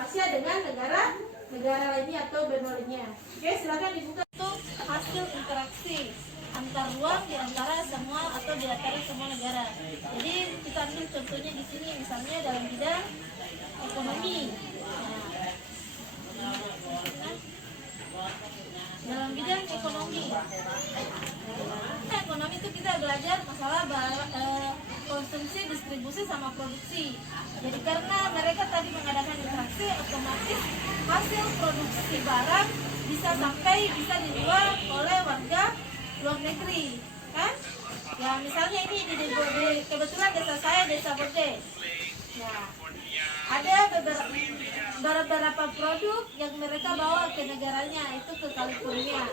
Malaysia dengan negara lainnya atau benua lainnya. Oke, silakan dibuka untuk hasil interaksi antar ruang di antara semua atau di antara semua negara. Jadi kita ambil contohnya di sini, misalnya dalam bidang ekonomi. Dalam bidang ekonomi, itu kita belajar masalah konsumsi, distribusi, sama produksi. Jadi karena mereka tadi mengadakan interaksi, otomatis hasil produksi barang bisa dijual oleh warga luar negeri, kan? Ya misalnya ini kebetulan desa saya, Desa Bode. Ya, ada beberapa produk yang mereka bawa ke negaranya, itu ke California.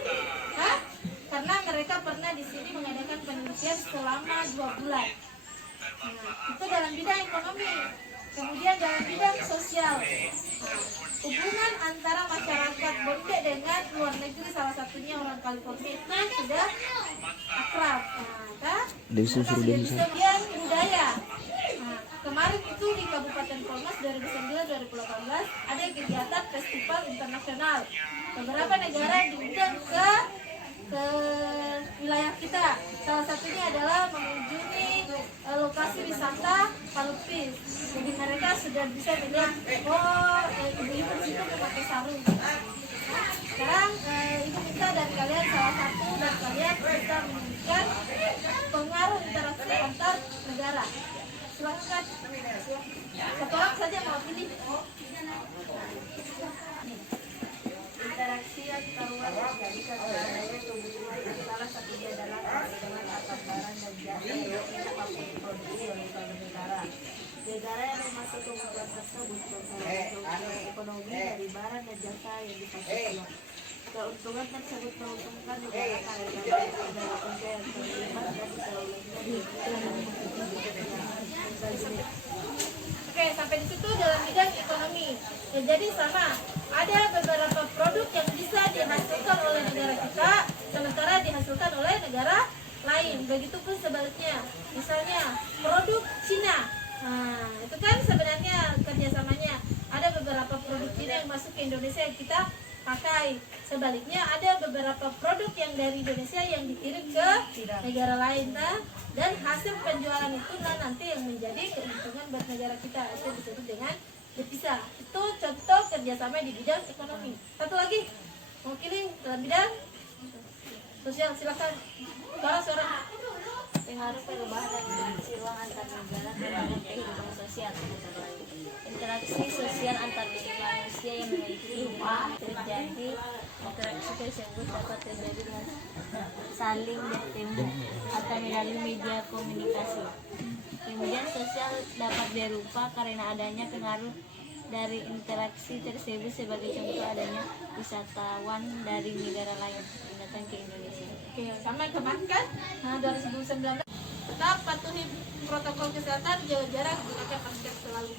Hah? Karena mereka pernah di sini mengadakan penelitian selama 2 bulan. Nah, itu dalam bidang ekonomi. Kemudian dalam bidang sosial, hubungan antara masyarakat Bonde dengan luar negeri, salah satunya orang California, itu sudah akrab. Nah, kemudian budaya. Nah, kemarin itu di Kabupaten Polmas 2009-2018 ada kegiatan festival internasional. Beberapa negara diundang ke wilayah kita. Salah satunya adalah mengunjungi lokasi wisata Palupis. Jadi mereka sudah bisa melihat, ibu-ibu di situ memakai sarung. Sekarang ibu minta dari kalian salah satu dan kalian bisa menunjukkan pengaruh interaksi antar negara. Silakan. Satu orang saja mau pilih. Interaksi antar luar terjadi karena adanya kebutuhan salah satunya adalah perdagangan antar barang dan jasa yang diproduksi oleh suatu negara. Negara yang masuk kebutuhan tersebut memperoleh ekonomi dari barang dan jasa yang dipakai. Keuntungan tersebut menguntungkan negara karena negara kerja yang terlibat dan diperolehnya. Oke, sampai di situ dalam bidang ekonomi. Ya, jadi sama, ada beberapa produk yang bisa dihasilkan oleh negara kita, sementara dihasilkan oleh negara lain. Begitupun sebaliknya. Misalnya produk Cina. Nah, itu kan sebenarnya kerjasamanya. Ada beberapa produk Cina yang masuk ke Indonesia yang kita pakai. Sebaliknya ada beberapa produk yang dari Indonesia yang dikirim ke negara lain, dan hasil penjualan itu nanti yang menjadi keuntungan buat negara kita. Itu disebut dengan devisa. Itu contoh kerjasama di bidang ekonomi. Satu lagi, mewakili dalam bidang sosial, silakan. Suara. Pengaruh perubahan dan interaksi ruang antar negara terhadap kehidupan sosial. Interaksi sosial antar manusia yang memiliki hubungan terjadi. Interaksi tersebut dapat terjadi dengan saling bertemu atau melalui media komunikasi. Kemudian sosial dapat berupa karena adanya pengaruh dari interaksi tersebut, sebagai contoh adanya wisatawan dari negara lain yang datang ke Indonesia. Oke, sama kemarin kan? Nah, 2019 tetap patuhi protokol kesehatan, jaga jarak, gunakan masker selalu.